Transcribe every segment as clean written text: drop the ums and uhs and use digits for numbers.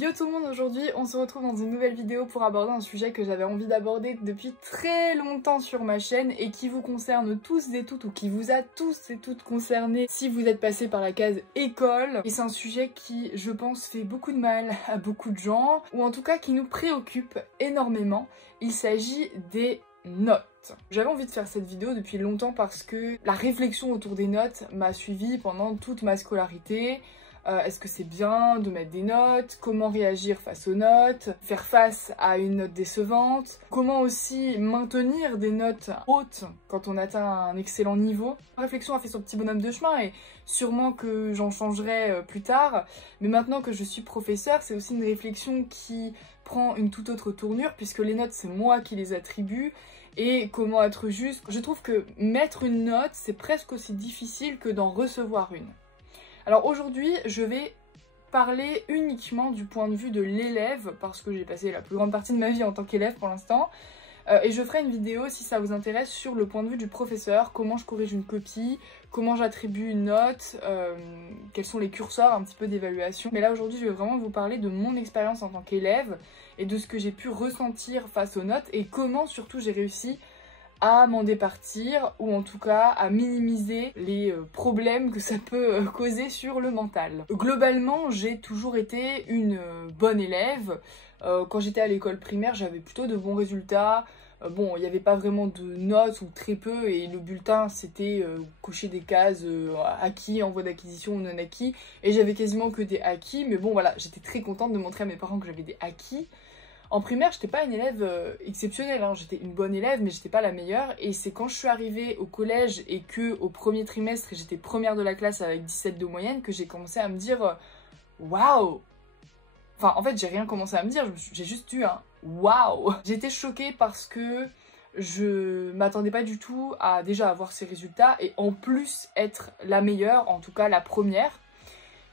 Yo tout le monde, aujourd'hui on se retrouve dans une nouvelle vidéo pour aborder un sujet que j'avais envie d'aborder depuis très longtemps sur ma chaîne et qui vous concerne tous et toutes, ou qui vous a tous et toutes concernés si vous êtes passé par la case école. Et c'est un sujet qui, je pense, fait beaucoup de mal à beaucoup de gens, ou en tout cas qui nous préoccupe énormément. Il s'agit des notes. J'avais envie de faire cette vidéo depuis longtemps parce que la réflexion autour des notes m'a suivie pendant toute ma scolarité. Est-ce que c'est bien de mettre des notes? Comment réagir face aux notes? Faire face à une note décevante? Comment aussi maintenir des notes hautes quand on atteint un excellent niveau? La réflexion a fait son petit bonhomme de chemin et sûrement que j'en changerai plus tard. Mais maintenant que je suis professeure, c'est aussi une réflexion qui prend une toute autre tournure puisque les notes, c'est moi qui les attribue. Et comment être juste? Je trouve que mettre une note, c'est presque aussi difficile que d'en recevoir une. Alors aujourd'hui, je vais parler uniquement du point de vue de l'élève, parce que j'ai passé la plus grande partie de ma vie en tant qu'élève pour l'instant, et je ferai une vidéo, si ça vous intéresse, sur le point de vue du professeur, comment je corrige une copie, comment j'attribue une note, quels sont les curseurs un petit peu d'évaluation. Mais là aujourd'hui, je vais vraiment vous parler de mon expérience en tant qu'élève, et de ce que j'ai pu ressentir face aux notes, et comment surtout j'ai réussi à m'en départir, ou en tout cas à minimiser les problèmes que ça peut causer sur le mental. Globalement, j'ai toujours été une bonne élève. Quand j'étais à l'école primaire, j'avais plutôt de bons résultats. Bon, il n'y avait pas vraiment de notes, ou très peu, et le bulletin, c'était cocher des cases acquis, en voie d'acquisition ou non acquis, et j'avais quasiment que des acquis, mais bon voilà, j'étais très contente de montrer à mes parents que j'avais des acquis. En primaire, j'étais pas une élève exceptionnelle, hein. J'étais une bonne élève, mais j'étais pas la meilleure. Et c'est quand je suis arrivée au collège et que au premier trimestre, j'étais première de la classe avec 17 de moyenne, que j'ai commencé à me dire waouh! Enfin, en fait, j'ai rien commencé à me dire, j'ai juste eu un waouh! J'étais choquée parce que je m'attendais pas du tout à déjà avoir ces résultats et en plus être la meilleure, en tout cas la première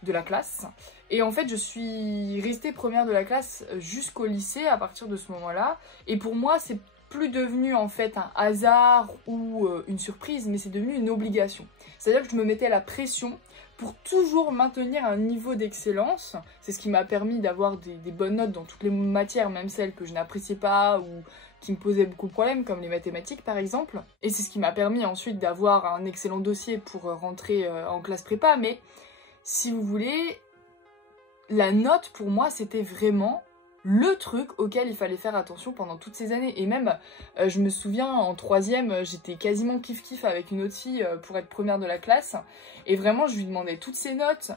de la classe. Et en fait, je suis restée première de la classe jusqu'au lycée à partir de ce moment-là. Et pour moi, c'est plus devenu en fait un hasard ou une surprise, mais c'est devenu une obligation. C'est-à-dire que je me mettais la pression pour toujours maintenir un niveau d'excellence. C'est ce qui m'a permis d'avoir des bonnes notes dans toutes les matières, même celles que je n'appréciais pas ou qui me posaient beaucoup de problèmes, comme les mathématiques par exemple. Et c'est ce qui m'a permis ensuite d'avoir un excellent dossier pour rentrer en classe prépa. Mais si vous voulez, la note pour moi c'était vraiment le truc auquel il fallait faire attention pendant toutes ces années. Et même, je me souviens en troisième, j'étais quasiment kiff-kiff avec une autre fille pour être première de la classe. Et vraiment, je lui demandais toutes ses notes.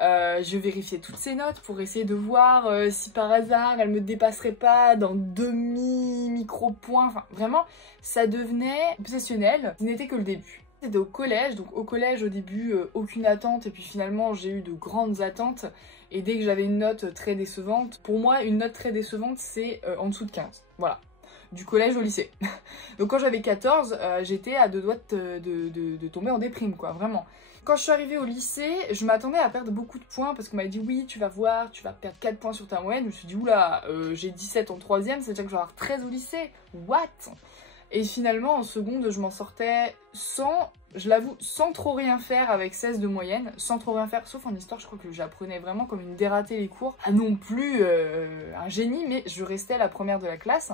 Je vérifiais toutes ses notes pour essayer de voir si par hasard elle me dépasserait pas d'un demi-micro-point. Enfin, vraiment, ça devenait obsessionnel. Ce n'était que le début. C'était au collège, donc au collège au début aucune attente et puis finalement j'ai eu de grandes attentes et dès que j'avais une note très décevante, pour moi une note très décevante c'est en dessous de 15, voilà, du collège au lycée. Donc quand j'avais 14, j'étais à deux doigts de tomber en déprime quoi, vraiment. Quand je suis arrivée au lycée, je m'attendais à perdre beaucoup de points parce qu'on m'avait dit oui tu vas voir, tu vas perdre 4 points sur ta moyenne. Je me suis dit oula, j'ai 17 en troisième, c'est-à-dire que je vais avoir 13 au lycée, what? Et finalement, en seconde, je m'en sortais sans, je l'avoue, sans trop rien faire avec 16 de moyenne. Sans trop rien faire, sauf en histoire, je crois que j'apprenais vraiment comme une dératée les cours. Pas non plus un génie, mais je restais la première de la classe.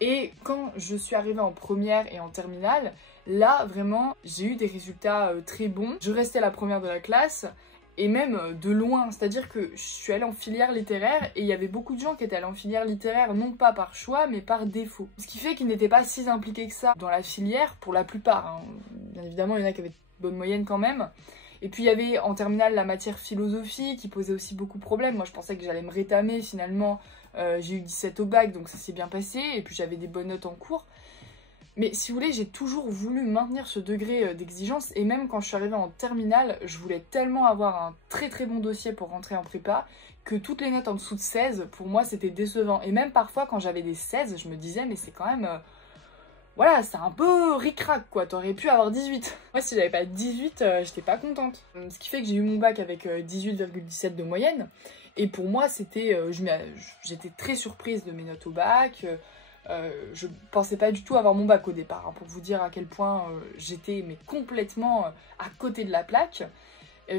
Et quand je suis arrivée en première et en terminale, là, vraiment, j'ai eu des résultats très bons. Je restais la première de la classe. Et même de loin, c'est-à-dire que je suis allée en filière littéraire et il y avait beaucoup de gens qui étaient allés en filière littéraire non pas par choix mais par défaut. Ce qui fait qu'ils n'étaient pas si impliqués que ça dans la filière pour la plupart, hein. Bien évidemment il y en a qui avaient de bonnes moyennes quand même. Et puis il y avait en terminale la matière philosophie qui posait aussi beaucoup de problèmes. Moi je pensais que j'allais me rétamer, finalement j'ai eu 17 au bac donc ça s'est bien passé et puis j'avais des bonnes notes en cours. Mais si vous voulez, j'ai toujours voulu maintenir ce degré d'exigence et même quand je suis arrivée en terminale, je voulais tellement avoir un très très bon dossier pour rentrer en prépa que toutes les notes en dessous de 16, pour moi c'était décevant. Et même parfois quand j'avais des 16, je me disais mais c'est quand même... voilà, c'est un peu ric-rac quoi, t'aurais pu avoir 18. Moi si j'avais pas 18, j'étais pas contente. Ce qui fait que j'ai eu mon bac avec 18,17 de moyenne. Et pour moi c'était... j'étais très surprise de mes notes au bac. Je pensais pas du tout avoir mon bac au départ, hein, pour vous dire à quel point j'étais mais complètement à côté de la plaque.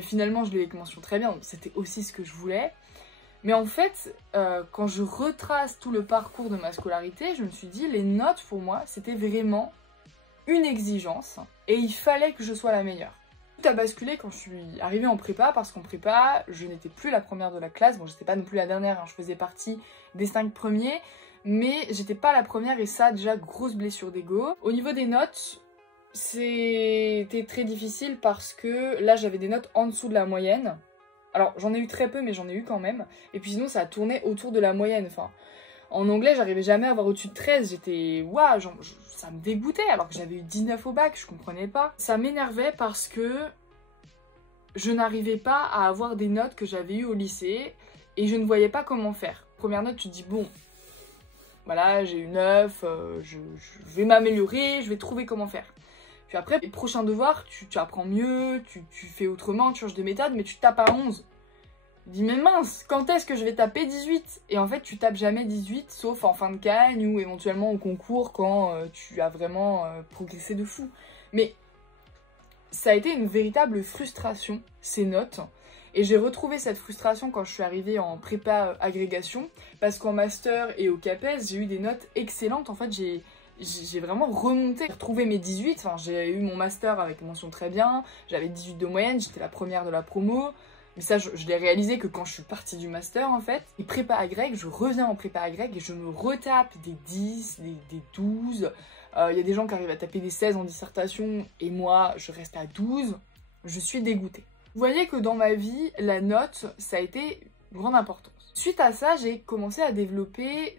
Finalement je l'ai eu avec mention très bien, donc c'était aussi ce que je voulais. Mais en fait, quand je retrace tout le parcours de ma scolarité, je me suis dit, les notes pour moi, c'était vraiment une exigence et il fallait que je sois la meilleure. Tout a basculé quand je suis arrivée en prépa, parce qu'en prépa, je n'étais plus la première de la classe. Bon, j'étais pas non plus la dernière, hein, je faisais partie des 5 premiers, mais j'étais pas la première et ça, déjà, grosse blessure d'ego. Au niveau des notes, c'était très difficile parce que là, j'avais des notes en dessous de la moyenne. Alors, j'en ai eu très peu, mais j'en ai eu quand même. Et puis sinon, ça tournait autour de la moyenne. Enfin, en anglais, j'arrivais jamais à avoir au-dessus de 13. J'étais... Waouh, ça me dégoûtait alors que j'avais eu 19 au bac, je comprenais pas. Ça m'énervait parce que je n'arrivais pas à avoir des notes que j'avais eues au lycée et je ne voyais pas comment faire. Première note, tu te dis bon, voilà, j'ai eu 9, je vais m'améliorer, je vais trouver comment faire. Puis après, les prochains devoirs, tu apprends mieux, tu fais autrement, tu changes de méthode, mais tu tapes à 11. Tu dis mais mince, quand est-ce que je vais taper 18? Et en fait, tu tapes jamais 18, sauf en fin de cagne ou éventuellement au concours quand tu as vraiment progressé de fou. Mais ça a été une véritable frustration, ces notes. Et j'ai retrouvé cette frustration quand je suis arrivée en prépa agrégation, parce qu'en master et au CAPES, j'ai eu des notes excellentes. En fait, j'ai vraiment remonté, j'ai retrouvé mes 18, enfin j'ai eu mon master avec mention très bien, j'avais 18 de moyenne, j'étais la première de la promo. Mais ça, je l'ai réalisé que quand je suis partie du master, en fait. Et prépa agrég, je reviens en prépa agrég et je me retape des 10, des 12. Il y a des gens qui arrivent à taper des 16 en dissertation et moi, je reste à 12. Je suis dégoûtée. Vous voyez que dans ma vie, la note, ça a été une grande importance. Suite à ça, j'ai commencé à développer,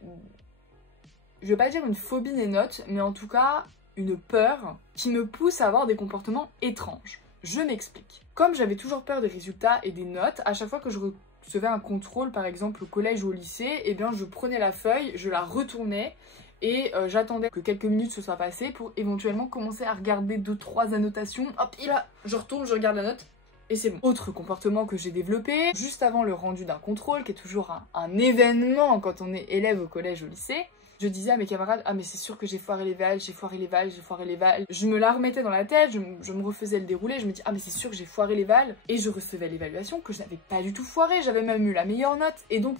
je vais pas dire une phobie des notes, mais en tout cas, une peur qui me pousse à avoir des comportements étranges. Je m'explique. Comme j'avais toujours peur des résultats et des notes, à chaque fois que je recevais un contrôle, par exemple au collège ou au lycée, eh bien je prenais la feuille, je la retournais et j'attendais que quelques minutes se soient passées pour éventuellement commencer à regarder 2-3 annotations. Hop, et là, je retourne, je regarde la note et c'est bon. Autre comportement que j'ai développé, juste avant le rendu d'un contrôle, qui est toujours un événement quand on est élève au collège ou au lycée, je disais à mes camarades, ah mais c'est sûr que j'ai foiré les vals, j'ai foiré les vals, j'ai foiré les vals. Je me la remettais dans la tête, je me refaisais le déroulé, je me dis, ah mais c'est sûr que j'ai foiré les vals. Et je recevais l'évaluation que je n'avais pas du tout foiré, j'avais même eu la meilleure note. Et donc,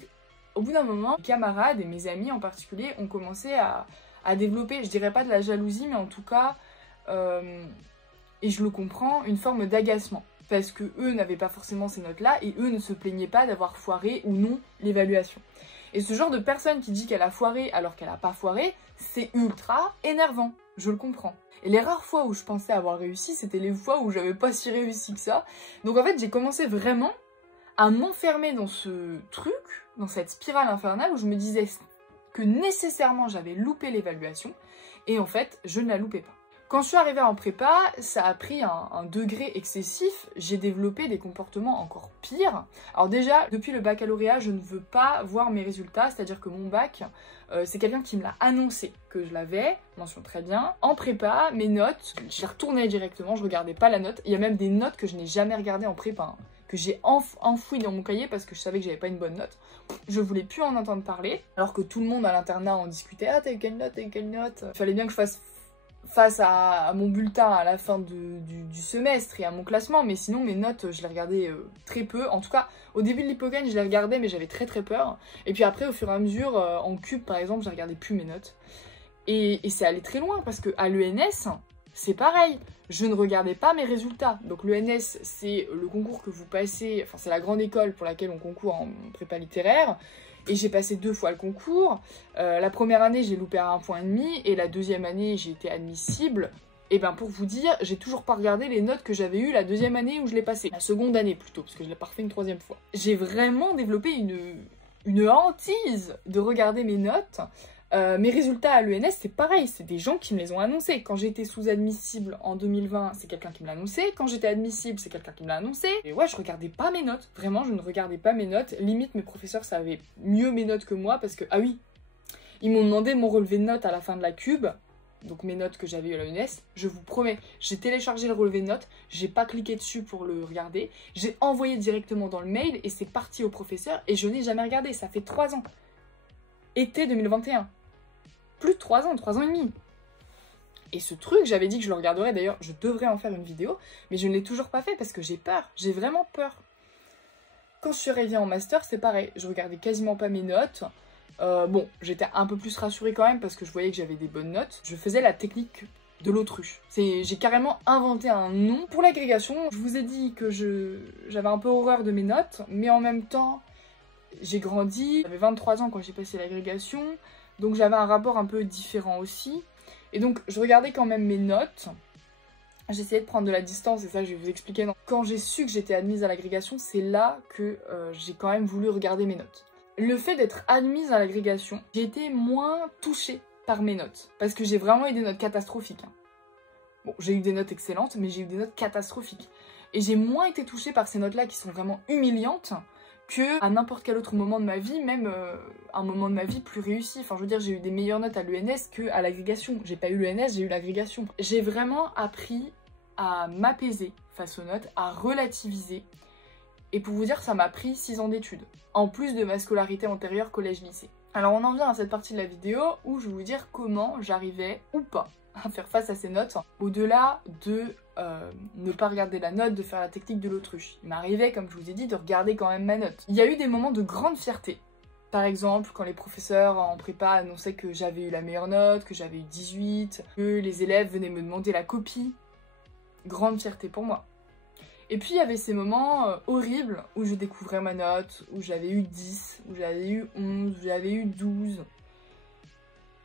au bout d'un moment, mes camarades et mes amis en particulier ont commencé à développer, je dirais pas de la jalousie, mais en tout cas, et je le comprends, une forme d'agacement. Parce que eux n'avaient pas forcément ces notes-là et eux ne se plaignaient pas d'avoir foiré ou non l'évaluation. Et ce genre de personne qui dit qu'elle a foiré alors qu'elle a pas foiré, c'est ultra énervant, je le comprends. Et les rares fois où je pensais avoir réussi, c'était les fois où j'avais pas si réussi que ça. Donc en fait, j'ai commencé vraiment à m'enfermer dans ce truc, dans cette spirale infernale où je me disais que nécessairement j'avais loupé l'évaluation. Et en fait, je ne la loupais pas. Quand je suis arrivée en prépa, ça a pris un degré excessif, j'ai développé des comportements encore pires. Alors déjà, depuis le baccalauréat, je ne veux pas voir mes résultats, c'est-à-dire que mon bac, c'est quelqu'un qui me l'a annoncé que je l'avais, mention très bien. En prépa, mes notes, je les retournais directement, je regardais pas la note. Il y a même des notes que je n'ai jamais regardées en prépa, hein, que j'ai enfouies dans mon cahier parce que je savais que j'avais pas une bonne note. Je voulais plus en entendre parler, alors que tout le monde à l'internat en discutait. Ah, t'as eu quelle note, t'as eu quelle note? Il fallait bien que je fasse face à mon bulletin à la fin du semestre et à mon classement, mais sinon mes notes je les regardais très peu. En tout cas au début de l'hypogène je les regardais mais j'avais très peur, et puis après au fur et à mesure en cube par exemple je regardais plus mes notes et c'est allé très loin parce que à l'ENS c'est pareil, je ne regardais pas mes résultats. Donc l'ENS c'est le concours que vous passez, enfin c'est la grande école pour laquelle on concourt en prépa littéraire. Et j'ai passé 2 fois le concours. La première année, j'ai loupé à 1,5 point et la deuxième année, j'ai été admissible. Et ben pour vous dire, j'ai toujours pas regardé les notes que j'avais eues la deuxième année où je l'ai passé. La seconde année plutôt, parce que je l'ai pas refait une 3e fois. J'ai vraiment développé une hantise de regarder mes notes. Mes résultats à l'ENS, c'est pareil, c'est des gens qui me les ont annoncés. Quand j'étais sous-admissible en 2020, c'est quelqu'un qui me l'a annoncé. Quand j'étais admissible, c'est quelqu'un qui me l'a annoncé. Et ouais, je regardais pas mes notes. Vraiment, je ne regardais pas mes notes. Limite, mes professeurs savaient mieux mes notes que moi parce que, ah oui, ils m'ont demandé mon relevé de notes à la fin de la cube. Donc mes notes que j'avais eues à l'ENS, je vous promets, j'ai téléchargé le relevé de notes, j'ai pas cliqué dessus pour le regarder, j'ai envoyé directement dans le mail et c'est parti au professeur et je n'ai jamais regardé. Ça fait 3 ans. Été 2021. Plus de 3 ans, 3 ans et demi. Et ce truc, j'avais dit que je le regarderais, d'ailleurs, je devrais en faire une vidéo, mais je ne l'ai toujours pas fait parce que j'ai peur, j'ai vraiment peur. Quand je suis arrivée en master, c'est pareil, je regardais quasiment pas mes notes. Bon, j'étais un peu plus rassurée quand même parce que je voyais que j'avais des bonnes notes. Je faisais la technique de l'autruche. J'ai carrément inventé un nom pour l'agrégation. Je vous ai dit que j'avais un peu horreur de mes notes, mais en même temps, j'ai grandi. J'avais 23 ans quand j'ai passé l'agrégation, donc j'avais un rapport un peu différent aussi. Et donc, je regardais quand même mes notes. J'essayais de prendre de la distance, et ça, je vais vous expliquer. Quand j'ai su que j'étais admise à l'agrégation, c'est là que j'ai quand même voulu regarder mes notes. Le fait d'être admise à l'agrégation, j'ai été moins touchée par mes notes. Parce que j'ai vraiment eu des notes catastrophiques. Bon, j'ai eu des notes excellentes, mais j'ai eu des notes catastrophiques. Et j'ai moins été touchée par ces notes-là qui sont vraiment humiliantes que à n'importe quel autre moment de ma vie, même un moment de ma vie plus réussi. Enfin, je veux dire, j'ai eu des meilleures notes à l'ENS qu'à l'agrégation. J'ai pas eu l'ENS, j'ai eu l'agrégation. J'ai vraiment appris à m'apaiser face aux notes, à relativiser. Et pour vous dire, ça m'a pris 6 ans d'études, en plus de ma scolarité antérieure collège-lycée. Alors on en vient à cette partie de la vidéo où je vais vous dire comment j'arrivais ou pas à faire face à ces notes, au-delà de ne pas regarder la note, de faire la technique de l'autruche. Il m'arrivait, comme je vous ai dit, de regarder quand même ma note. Il y a eu des moments de grande fierté. Par exemple, quand les professeurs en prépa annonçaient que j'avais eu la meilleure note, que j'avais eu 18, que les élèves venaient me demander la copie. Grande fierté pour moi. Et puis il y avait ces moments horribles où je découvrais ma note, où j'avais eu 10, où j'avais eu 11, où j'avais eu 12.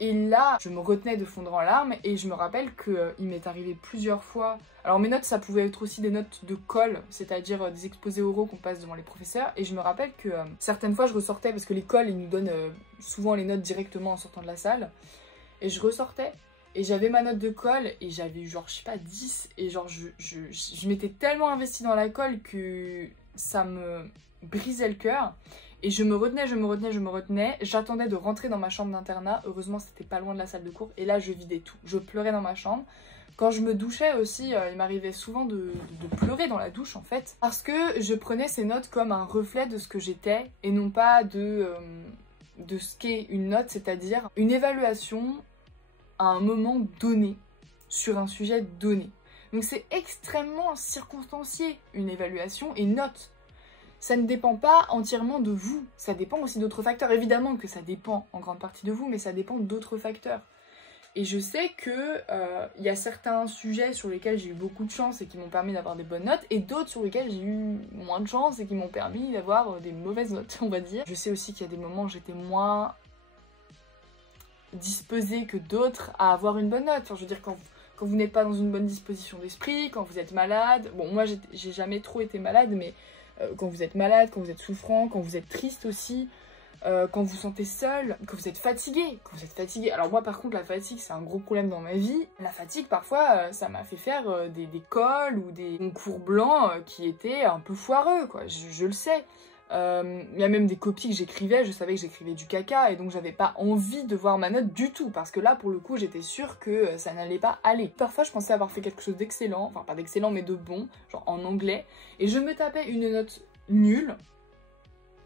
Et là, je me retenais de fondre en larmes et je me rappelle qu'il m'est arrivé plusieurs fois. Alors mes notes, ça pouvait être aussi des notes de colle, c'est-à-dire des exposés oraux qu'on passe devant les professeurs. Et je me rappelle que certaines fois je ressortais, parce que l'école, ils nous donnent souvent les notes directement en sortant de la salle. Et je ressortais. Et j'avais ma note de colle et j'avais eu genre, je sais pas, 10. Et genre, je m'étais tellement investie dans la colle que ça me brisait le cœur. Et je me retenais. J'attendais de rentrer dans ma chambre d'internat. Heureusement, c'était pas loin de la salle de cours. Et là, je vidais tout. Je pleurais dans ma chambre. Quand je me douchais aussi, il m'arrivait souvent de pleurer dans la douche en fait. Parce que je prenais ces notes comme un reflet de ce que j'étais. Et non pas de ce qu'est une note, c'est-à-dire une évaluation à un moment donné, sur un sujet donné. Donc c'est extrêmement circonstancié, une évaluation et note. Ça ne dépend pas entièrement de vous, ça dépend aussi d'autres facteurs. Évidemment que ça dépend en grande partie de vous, mais ça dépend d'autres facteurs. Et je sais que y a certains sujets sur lesquels j'ai eu beaucoup de chance et qui m'ont permis d'avoir des bonnes notes, et d'autres sur lesquels j'ai eu moins de chance et qui m'ont permis d'avoir des mauvaises notes, on va dire. Je sais aussi qu'il y a des moments où j'étais moins disposé que d'autres à avoir une bonne note. Enfin, je veux dire, quand vous n'êtes pas dans une bonne disposition d'esprit, quand vous êtes malade, bon moi j'ai jamais trop été malade, mais quand vous êtes malade, quand vous êtes souffrant, quand vous êtes triste aussi, quand vous vous sentez seul, quand vous êtes fatigué, alors moi par contre la fatigue c'est un gros problème dans ma vie. La fatigue parfois ça m'a fait faire des cols ou des concours blancs qui étaient un peu foireux quoi, je le sais. Il y a même des copies que j'écrivais, je savais que j'écrivais du caca et donc j'avais pas envie de voir ma note du tout parce que là pour le coup j'étais sûre que ça n'allait pas aller. Parfois je pensais avoir fait quelque chose d'excellent, enfin pas d'excellent mais de bon, genre en anglais, et je me tapais une note nulle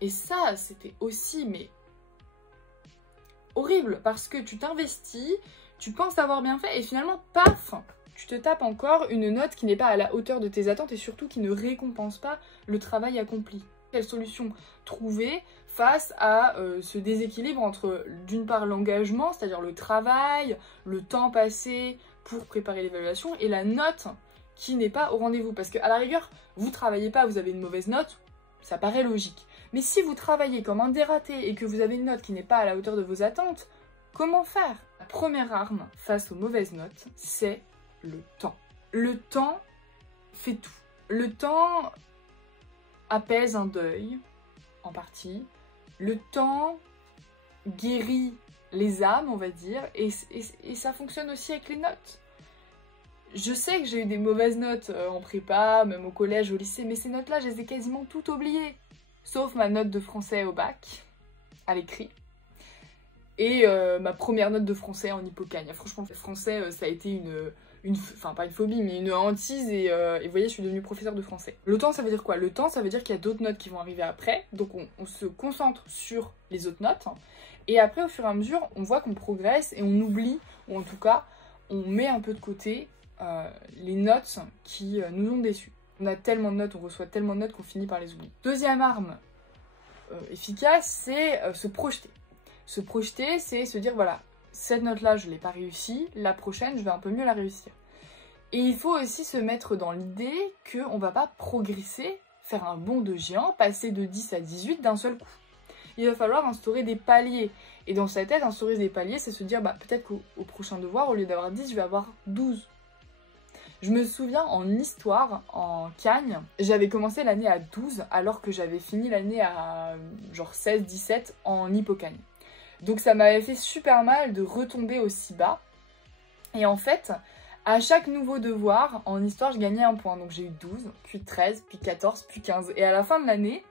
et ça c'était aussi mais horrible parce que tu t'investis, tu penses avoir bien fait et finalement paf, tu te tapes encore une note qui n'est pas à la hauteur de tes attentes et surtout qui ne récompense pas le travail accompli. Quelle solution trouver face à ce déséquilibre entre d'une part l'engagement, c'est-à-dire le travail, le temps passé pour préparer l'évaluation, et la note qui n'est pas au rendez-vous. Parce qu'à la rigueur, vous travaillez pas, vous avez une mauvaise note, ça paraît logique. Mais si vous travaillez comme un dératé et que vous avez une note qui n'est pas à la hauteur de vos attentes, comment faire? La première arme face aux mauvaises notes, c'est le temps. Le temps fait tout. Le temps apaise un deuil, en partie. Le temps guérit les âmes, on va dire, et ça fonctionne aussi avec les notes. Je sais que j'ai eu des mauvaises notes en prépa, même au collège, au lycée, mais ces notes-là, je les ai quasiment toutes oubliées. Sauf ma note de français au bac, à l'écrit, et ma première note de français en hypocagne. Franchement, le français, ça a été enfin pas une phobie, mais une hantise, et vous voyez, je suis devenue professeure de français. Le temps, ça veut dire quoi? Le temps, ça veut dire qu'il y a d'autres notes qui vont arriver après, donc on se concentre sur les autres notes, et après, au fur et à mesure, on voit qu'on progresse, et on oublie, ou en tout cas, on met un peu de côté les notes qui nous ont déçus. On a tellement de notes, on reçoit tellement de notes qu'on finit par les oublier. Deuxième arme efficace, c'est se projeter. Se projeter, c'est se dire voilà, cette note-là, je ne l'ai pas réussi, la prochaine, je vais un peu mieux la réussir. Et il faut aussi se mettre dans l'idée qu'on ne va pas progresser, faire un bond de géant, passer de 10 à 18 d'un seul coup. Il va falloir instaurer des paliers. Et dans sa tête, instaurer des paliers, c'est se dire, bah, peut-être qu'au prochain devoir, au lieu d'avoir 10, je vais avoir 12. Je me souviens en histoire, en Cagne, j'avais commencé l'année à 12, alors que j'avais fini l'année à genre 16, 17 en Hippocagne. Donc ça m'avait fait super mal de retomber aussi bas. Et en fait, à chaque nouveau devoir, en histoire, je gagnais un point. Donc j'ai eu 12, puis 13, puis 14, puis 15. Et à la fin de l'année,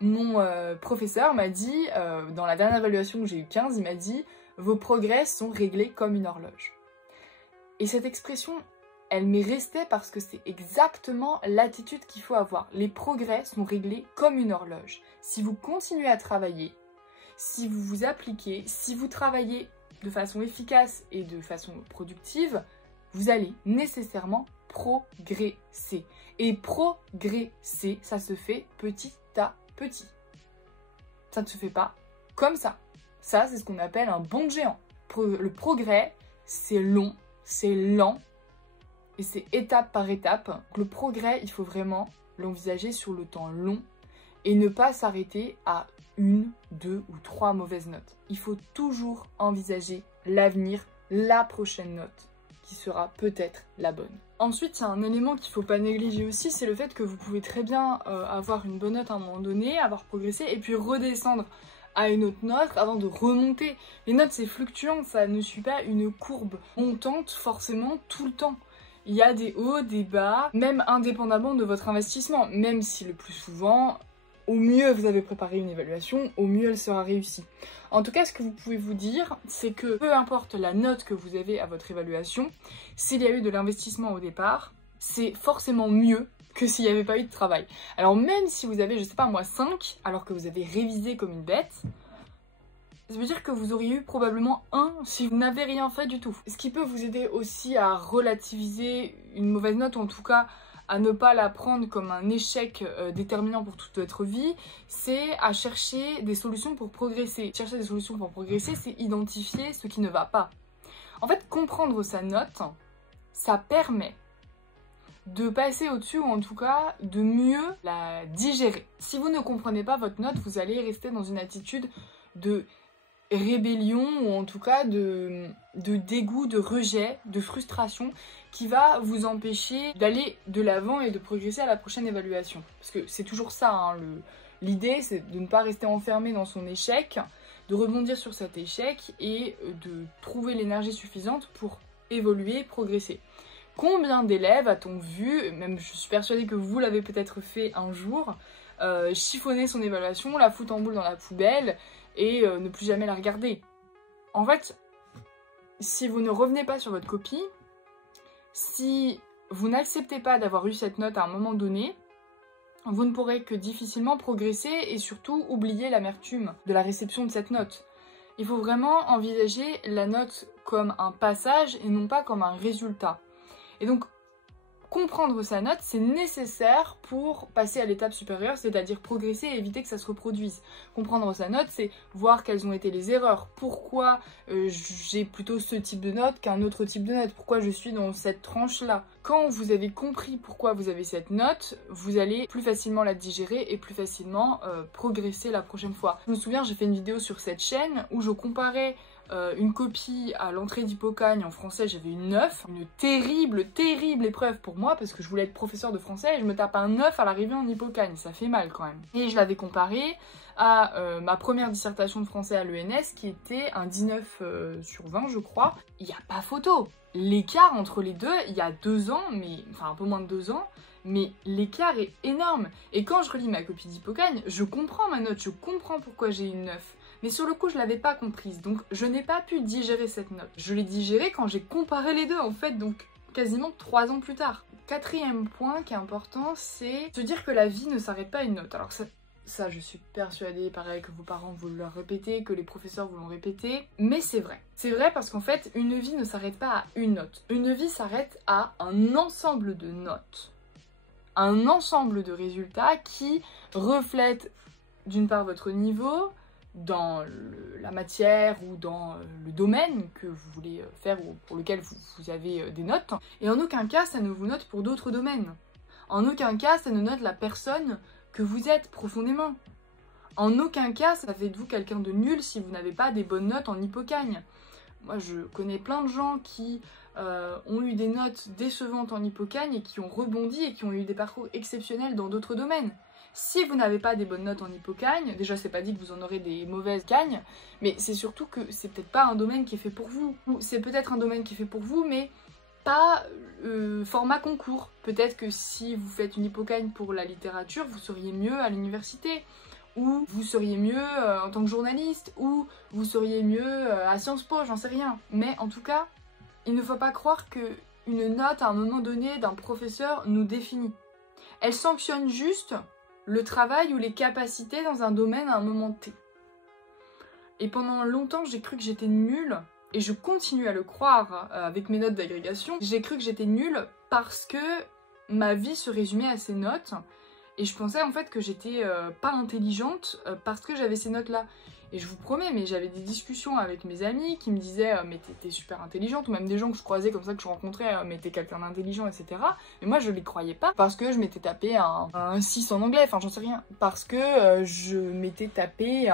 mon professeur m'a dit, dans la dernière évaluation où j'ai eu 15, il m'a dit « Vos progrès sont réglés comme une horloge ». Et cette expression, elle m'est restée parce que c'est exactement l'attitude qu'il faut avoir. Les progrès sont réglés comme une horloge. Si vous continuez à travailler, si vous vous appliquez, si vous travaillez de façon efficace et de façon productive, vous allez nécessairement progresser. Et progresser, ça se fait petit à petit. Ça ne se fait pas comme ça. Ça, c'est ce qu'on appelle un bond de géant. Le progrès, c'est long, c'est lent, et c'est étape par étape. Le progrès, il faut vraiment l'envisager sur le temps long et ne pas s'arrêter à 1, 2 ou 3 mauvaises notes. Il faut toujours envisager l'avenir, la prochaine note, qui sera peut-être la bonne. Ensuite, il y a un élément qu'il ne faut pas négliger aussi, c'est le fait que vous pouvez très bien avoir une bonne note à un moment donné, avoir progressé, et puis redescendre à une autre note avant de remonter. Les notes, c'est fluctuant, ça ne suit pas une courbe montante forcément tout le temps. Il y a des hauts, des bas, même indépendamment de votre investissement, même si le plus souvent, au mieux vous avez préparé une évaluation, au mieux elle sera réussie. En tout cas, ce que vous pouvez vous dire, c'est que peu importe la note que vous avez à votre évaluation, s'il y a eu de l'investissement au départ, c'est forcément mieux que s'il n'y avait pas eu de travail. Alors même si vous avez, je sais pas moi, 5, alors que vous avez révisé comme une bête, ça veut dire que vous auriez eu probablement 1 si vous n'avez rien fait du tout. Ce qui peut vous aider aussi à relativiser une mauvaise note, ou en tout cas à ne pas la prendre comme un échec déterminant pour toute votre vie, c'est à chercher des solutions pour progresser. Chercher des solutions pour progresser, c'est identifier ce qui ne va pas. En fait, comprendre sa note, ça permet de passer au-dessus, ou en tout cas de mieux la digérer. Si vous ne comprenez pas votre note, vous allez rester dans une attitude de rébellion, ou en tout cas de dégoût, de rejet, de frustration, qui va vous empêcher d'aller de l'avant et de progresser à la prochaine évaluation. Parce que c'est toujours ça, hein, l'idée, c'est de ne pas rester enfermé dans son échec, de rebondir sur cet échec et de trouver l'énergie suffisante pour évoluer, progresser. Combien d'élèves a-t-on vu, même je suis persuadée que vous l'avez peut-être fait un jour, chiffonner son évaluation, la foutre en boule dans la poubelle et ne plus jamais la regarder. En fait, si vous ne revenez pas sur votre copie, si vous n'acceptez pas d'avoir eu cette note à un moment donné, vous ne pourrez que difficilement progresser et surtout oublier l'amertume de la réception de cette note. Il faut vraiment envisager la note comme un passage et non pas comme un résultat. Et donc, comprendre sa note, c'est nécessaire pour passer à l'étape supérieure, c'est-à-dire progresser et éviter que ça se reproduise. Comprendre sa note, c'est voir quelles ont été les erreurs. Pourquoi j'ai plutôt ce type de note qu'un autre type de note? Pourquoi je suis dans cette tranche-là? Quand vous avez compris pourquoi vous avez cette note, vous allez plus facilement la digérer et plus facilement progresser la prochaine fois. Je me souviens, j'ai fait une vidéo sur cette chaîne où je comparais une copie à l'entrée d'Hippocagne en français, j'avais une 9, une terrible épreuve pour moi parce que je voulais être professeur de français et je me tape un 9 à l'arrivée en Hippocagne, ça fait mal quand même. Et je l'avais comparé à ma première dissertation de français à l'ENS qui était un 19 sur 20 je crois. Il n'y a pas photo. L'écart entre les deux, il y a 2 ans, enfin un peu moins de 2 ans, mais l'écart est énorme. Et quand je relis ma copie d'Hippocagne, je comprends ma note, je comprends pourquoi j'ai une 9. Mais sur le coup, je ne l'avais pas comprise, donc je n'ai pas pu digérer cette note. Je l'ai digérée quand j'ai comparé les deux, en fait, donc quasiment 3 ans plus tard. Quatrième point qui est important, c'est se dire que la vie ne s'arrête pas à une note. Alors ça, je suis persuadée, pareil, que vos parents vous le répétez, que les professeurs vous l'ont répété, mais c'est vrai. C'est vrai parce qu'en fait, une vie ne s'arrête pas à une note. Une vie s'arrête à un ensemble de notes. un ensemble de résultats qui reflètent d'une part votre niveau dans la matière ou dans le domaine que vous voulez faire ou pour lequel vous avez des notes. Et en aucun cas, ça ne vous note pour d'autres domaines. En aucun cas, ça ne note la personne que vous êtes profondément. En aucun cas, ça fait de vous quelqu'un de nul si vous n'avez pas des bonnes notes en hypocagne. Moi, je connais plein de gens qui ont eu des notes décevantes en hypocagne et qui ont rebondi et qui ont eu des parcours exceptionnels dans d'autres domaines. Si vous n'avez pas des bonnes notes en hypocagne, déjà c'est pas dit que vous en aurez des mauvaises cagnes, mais c'est surtout que c'est peut-être pas un domaine qui est fait pour vous. Ou c'est peut-être un domaine qui est fait pour vous, mais pas format concours. Peut-être que si vous faites une hypocagne pour la littérature, vous seriez mieux à l'université, ou vous seriez mieux en tant que journaliste, ou vous seriez mieux à Sciences Po, j'en sais rien. Mais en tout cas, il ne faut pas croire qu'une note à un moment donné d'un professeur nous définit. Elle sanctionne juste le travail ou les capacités dans un domaine à un moment T. Et pendant longtemps, j'ai cru que j'étais nulle, et je continue à le croire avec mes notes d'agrégation. J'ai cru que j'étais nulle parce que ma vie se résumait à ces notes, et je pensais en fait que j'étais pas intelligente parce que j'avais ces notes-là. Et je vous promets, mais j'avais des discussions avec mes amis qui me disaient mais t'es super intelligente, ou même des gens que je croisais comme ça, que je rencontrais, mais t'es quelqu'un d'intelligent, etc. Mais moi je les croyais pas, parce que je m'étais tapé un 6 en anglais, enfin j'en sais rien. Parce que je m'étais tapé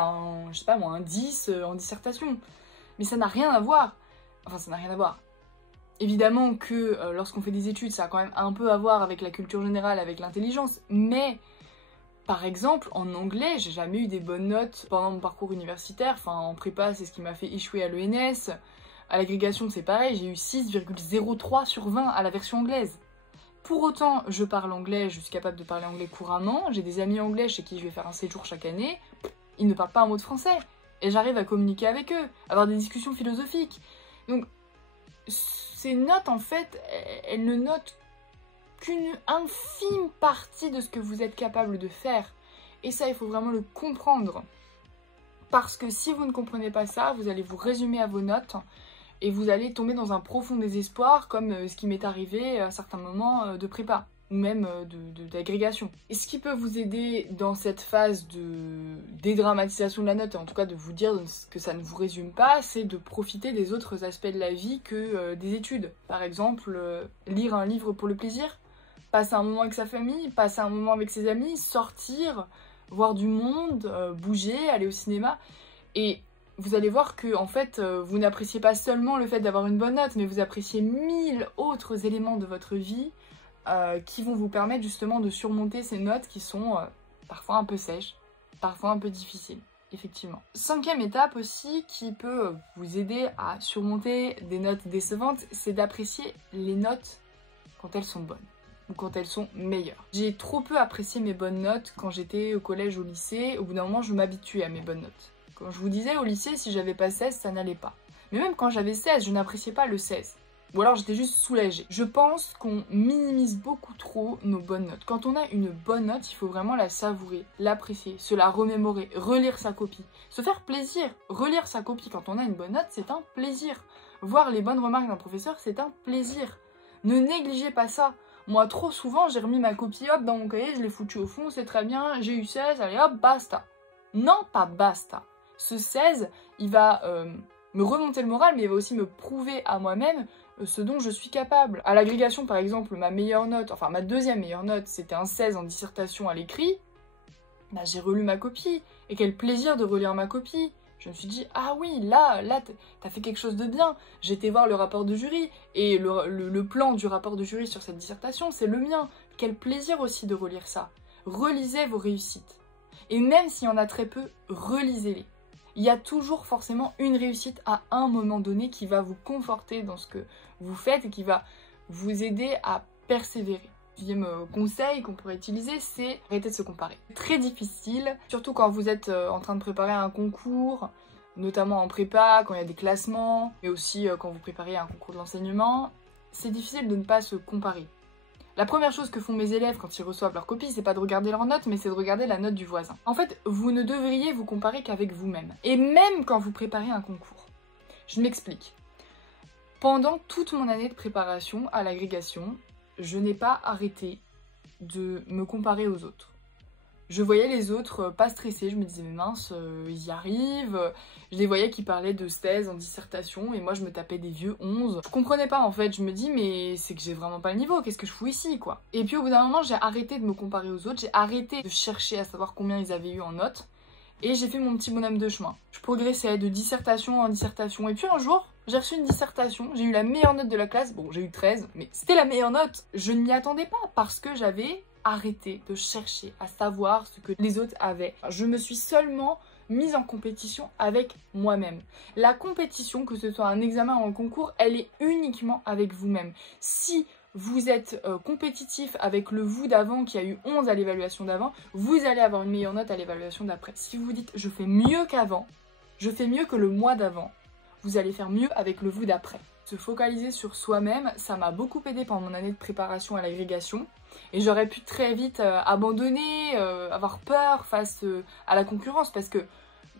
je sais pas moi, un 10 en dissertation. Mais ça n'a rien à voir. Enfin ça n'a rien à voir. Évidemment que lorsqu'on fait des études, ça a quand même un peu à voir avec la culture générale, avec l'intelligence, mais par exemple, en anglais, j'ai jamais eu des bonnes notes pendant mon parcours universitaire. Enfin, en prépa, c'est ce qui m'a fait échouer à l'ENS. À l'agrégation, c'est pareil, j'ai eu 6,03 sur 20 à la version anglaise. Pour autant, je parle anglais, je suis capable de parler anglais couramment. J'ai des amis anglais chez qui je vais faire un séjour chaque année. Ils ne parlent pas un mot de français. Et j'arrive à communiquer avec eux, avoir des discussions philosophiques. Donc, ces notes, en fait, elles ne notent qu'une infime partie de ce que vous êtes capable de faire. Et ça, il faut vraiment le comprendre. Parce que si vous ne comprenez pas ça, vous allez vous résumer à vos notes et vous allez tomber dans un profond désespoir, comme ce qui m'est arrivé à certains moments de prépa, ou même d'agrégation. Et ce qui peut vous aider dans cette phase de dédramatisation de la note, et en tout cas de vous dire que ça ne vous résume pas, c'est de profiter des autres aspects de la vie que des études. Par exemple, lire un livre pour le plaisir, passer un moment avec sa famille, passer un moment avec ses amis, sortir, voir du monde, bouger, aller au cinéma. Et vous allez voir que en fait, vous n'appréciez pas seulement le fait d'avoir une bonne note, mais vous appréciez 1000 autres éléments de votre vie qui vont vous permettre justement de surmonter ces notes qui sont parfois un peu sèches, parfois un peu difficiles, effectivement. 5e étape aussi qui peut vous aider à surmonter des notes décevantes, c'est d'apprécier les notes quand elles sont bonnes, ou quand elles sont meilleures. J'ai trop peu apprécié mes bonnes notes quand j'étais au collège, au lycée. Au bout d'un moment, je m'habituais à mes bonnes notes. Quand je vous disais, au lycée, si j'avais pas 16, ça n'allait pas. Mais même quand j'avais 16, je n'appréciais pas le 16. Ou alors j'étais juste soulagée. Je pense qu'on minimise beaucoup trop nos bonnes notes. Quand on a une bonne note, il faut vraiment la savourer, l'apprécier, se la remémorer, relire sa copie. Se faire plaisir. Relire sa copie quand on a une bonne note, c'est un plaisir. Voir les bonnes remarques d'un professeur, c'est un plaisir. Ne négligez pas ça. Moi, trop souvent, j'ai remis ma copie, hop, dans mon cahier, je l'ai foutu au fond, c'est très bien, j'ai eu 16, allez hop, basta. Non, pas basta. Ce 16, il va me remonter le moral, mais il va aussi me prouver à moi-même ce dont je suis capable. À l'agrégation, par exemple, ma meilleure note, enfin ma 2e meilleure note, c'était un 16 en dissertation à l'écrit. Bah, j'ai relu ma copie, et quel plaisir de relire ma copie. Je me suis dit, ah oui, là, t'as fait quelque chose de bien. J'ai été voir le rapport de jury, et le plan du rapport de jury sur cette dissertation, c'est le mien. Quel plaisir aussi de relire ça. Relisez vos réussites. Et même s'il y en a très peu, relisez-les. Il y a toujours forcément une réussite à un moment donné qui va vous conforter dans ce que vous faites et qui va vous aider à persévérer. Deuxième conseil qu'on pourrait utiliser, c'est arrêter de se comparer. C'est très difficile, surtout quand vous êtes en train de préparer un concours, notamment en prépa, quand il y a des classements, mais aussi quand vous préparez un concours de l'enseignement. C'est difficile de ne pas se comparer. La première chose que font mes élèves quand ils reçoivent leur copie, c'est pas de regarder leur note, mais c'est de regarder la note du voisin. En fait, vous ne devriez vous comparer qu'avec vous-même. Et même quand vous préparez un concours. Je m'explique. Pendant toute mon année de préparation à l'agrégation, je n'ai pas arrêté de me comparer aux autres. Je voyais les autres pas stressés, je me disais mais mince, ils y arrivent. Je les voyais qui parlaient de thèse en dissertation et moi je me tapais des vieux 11. Je comprenais pas en fait, je me dis mais c'est que j'ai vraiment pas le niveau, qu'est-ce que je fous ici quoi. Et puis au bout d'un moment j'ai arrêté de me comparer aux autres, j'ai arrêté de chercher à savoir combien ils avaient eu en notes et j'ai fait mon petit bonhomme de chemin. Je progressais de dissertation en dissertation et puis un jour j'ai reçu une dissertation, j'ai eu la meilleure note de la classe, bon j'ai eu 13 mais c'était la meilleure note. Je ne m'y attendais pas parce que j'avais arrêté de chercher à savoir ce que les autres avaient. Je me suis seulement mise en compétition avec moi-même. La compétition, que ce soit un examen ou un concours, elle est uniquement avec vous-même. Si vous êtes compétitif avec le vous d'avant qui a eu 11 à l'évaluation d'avant, vous allez avoir une meilleure note à l'évaluation d'après. Si vous vous dites je fais mieux qu'avant, je fais mieux que le mois d'avant, vous allez faire mieux avec le vous d'après. Se focaliser sur soi-même, ça m'a beaucoup aidé pendant mon année de préparation à l'agrégation. Et j'aurais pu très vite abandonner, avoir peur face à la concurrence parce que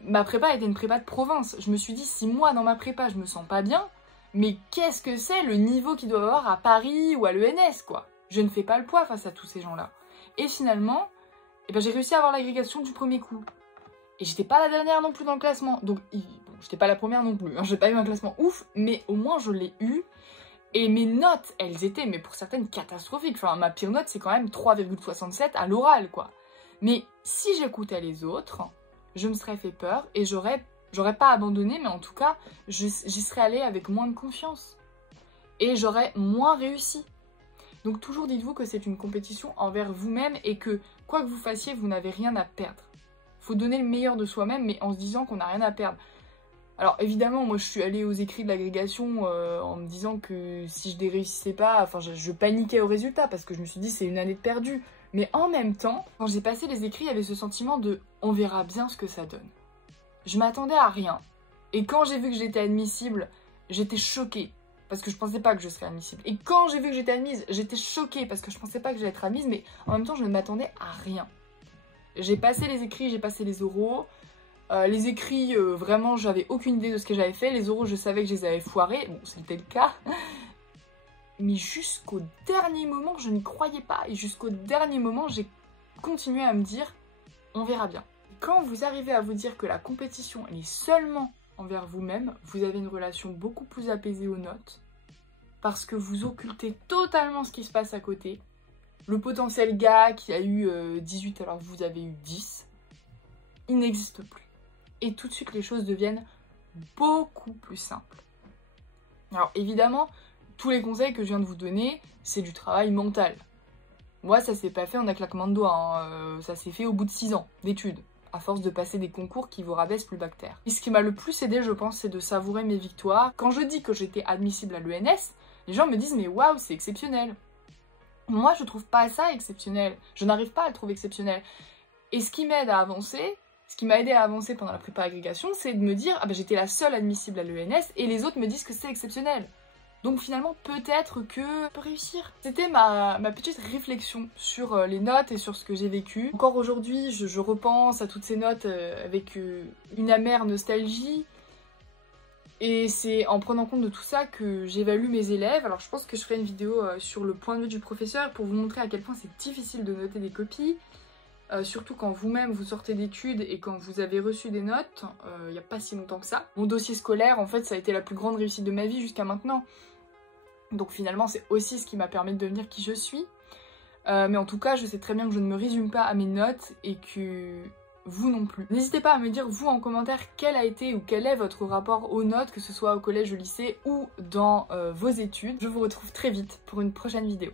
ma prépa était une prépa de province. Je me suis dit, si moi dans ma prépa je me sens pas bien, mais qu'est-ce que c'est le niveau qu'ils doivent avoir à Paris ou à l'ENS quoi. Je ne fais pas le poids face à tous ces gens-là. Et finalement, j'ai réussi à avoir l'agrégation du premier coup. Et j'étais pas la dernière non plus dans le classement. Donc, bon, j'étais pas la première non plus. Hein. J'ai pas eu un classement ouf, mais au moins je l'ai eu. Et mes notes, elles étaient, mais pour certaines, catastrophiques. Enfin, ma pire note, c'est quand même 3,67 à l'oral, quoi. Mais si j'écoutais les autres, je me serais fait peur et j'aurais pas abandonné, mais en tout cas, j'y serais allée avec moins de confiance. Et j'aurais moins réussi. Donc toujours dites-vous que c'est une compétition envers vous-même et que, quoi que vous fassiez, vous n'avez rien à perdre. Faut donner le meilleur de soi-même, mais en se disant qu'on n'a rien à perdre. Alors évidemment, moi je suis allée aux écrits de l'agrégation en me disant que si je ne réussissais pas, enfin je paniquais au résultat parce que je me suis dit c'est une année de perdu. Mais en même temps, quand j'ai passé les écrits, il y avait ce sentiment de on verra bien ce que ça donne. Je m'attendais à rien. Et quand j'ai vu que j'étais admissible, j'étais choquée parce que je pensais pas que je serais admissible. Et quand j'ai vu que j'étais admise, j'étais choquée parce que je pensais pas que j'allais être admise, mais en même temps je ne m'attendais à rien. J'ai passé les écrits, j'ai passé les oraux. Les écrits, vraiment, j'avais aucune idée de ce que j'avais fait. Les oraux, je savais que je les avais foirés. Bon, c'était le cas. Mais jusqu'au dernier moment, je n'y croyais pas. Et jusqu'au dernier moment, j'ai continué à me dire, on verra bien. Quand vous arrivez à vous dire que la compétition, elle est seulement envers vous-même, vous avez une relation beaucoup plus apaisée aux notes. Parce que vous occultez totalement ce qui se passe à côté. Le potentiel gars qui a eu 18 alors que vous avez eu 10, il n'existe plus. Et tout de suite, les choses deviennent beaucoup plus simples. Alors évidemment, tous les conseils que je viens de vous donner, c'est du travail mental. Moi, ça s'est pas fait en un claquement de doigts, hein. Ça s'est fait au bout de 6 ans d'études, à force de passer des concours qui vous rabaissent plus bac terre. Et ce qui m'a le plus aidé, je pense, c'est de savourer mes victoires. Quand je dis que j'étais admissible à l'ENS, les gens me disent « mais waouh, c'est exceptionnel ». Moi, je trouve pas ça exceptionnel. Je n'arrive pas à le trouver exceptionnel. Et ce qui m'aide à avancer, ce qui m'a aidé à avancer pendant la prépa agrégation, c'est de me dire « ah ben j'étais la seule admissible à l'ENS et les autres me disent que c'est exceptionnel ». Donc finalement, peut-être que je peux réussir. C'était ma petite réflexion sur les notes et sur ce que j'ai vécu. Encore aujourd'hui, je repense à toutes ces notes avec une amère nostalgie. Et c'est en prenant compte de tout ça que j'évalue mes élèves. Alors je pense que je ferai une vidéo sur le point de vue du professeur pour vous montrer à quel point c'est difficile de noter des copies. Surtout quand vous-même vous sortez d'études et quand vous avez reçu des notes, il n'y a pas si longtemps que ça. Mon dossier scolaire, en fait, ça a été la plus grande réussite de ma vie jusqu'à maintenant. Donc finalement, c'est aussi ce qui m'a permis de devenir qui je suis. Mais en tout cas, je sais très bien que je ne me résume pas à mes notes et que vous non plus. N'hésitez pas à me dire, vous, en commentaire, quel a été ou quel est votre rapport aux notes, que ce soit au collège, au lycée ou dans vos études. Je vous retrouve très vite pour une prochaine vidéo.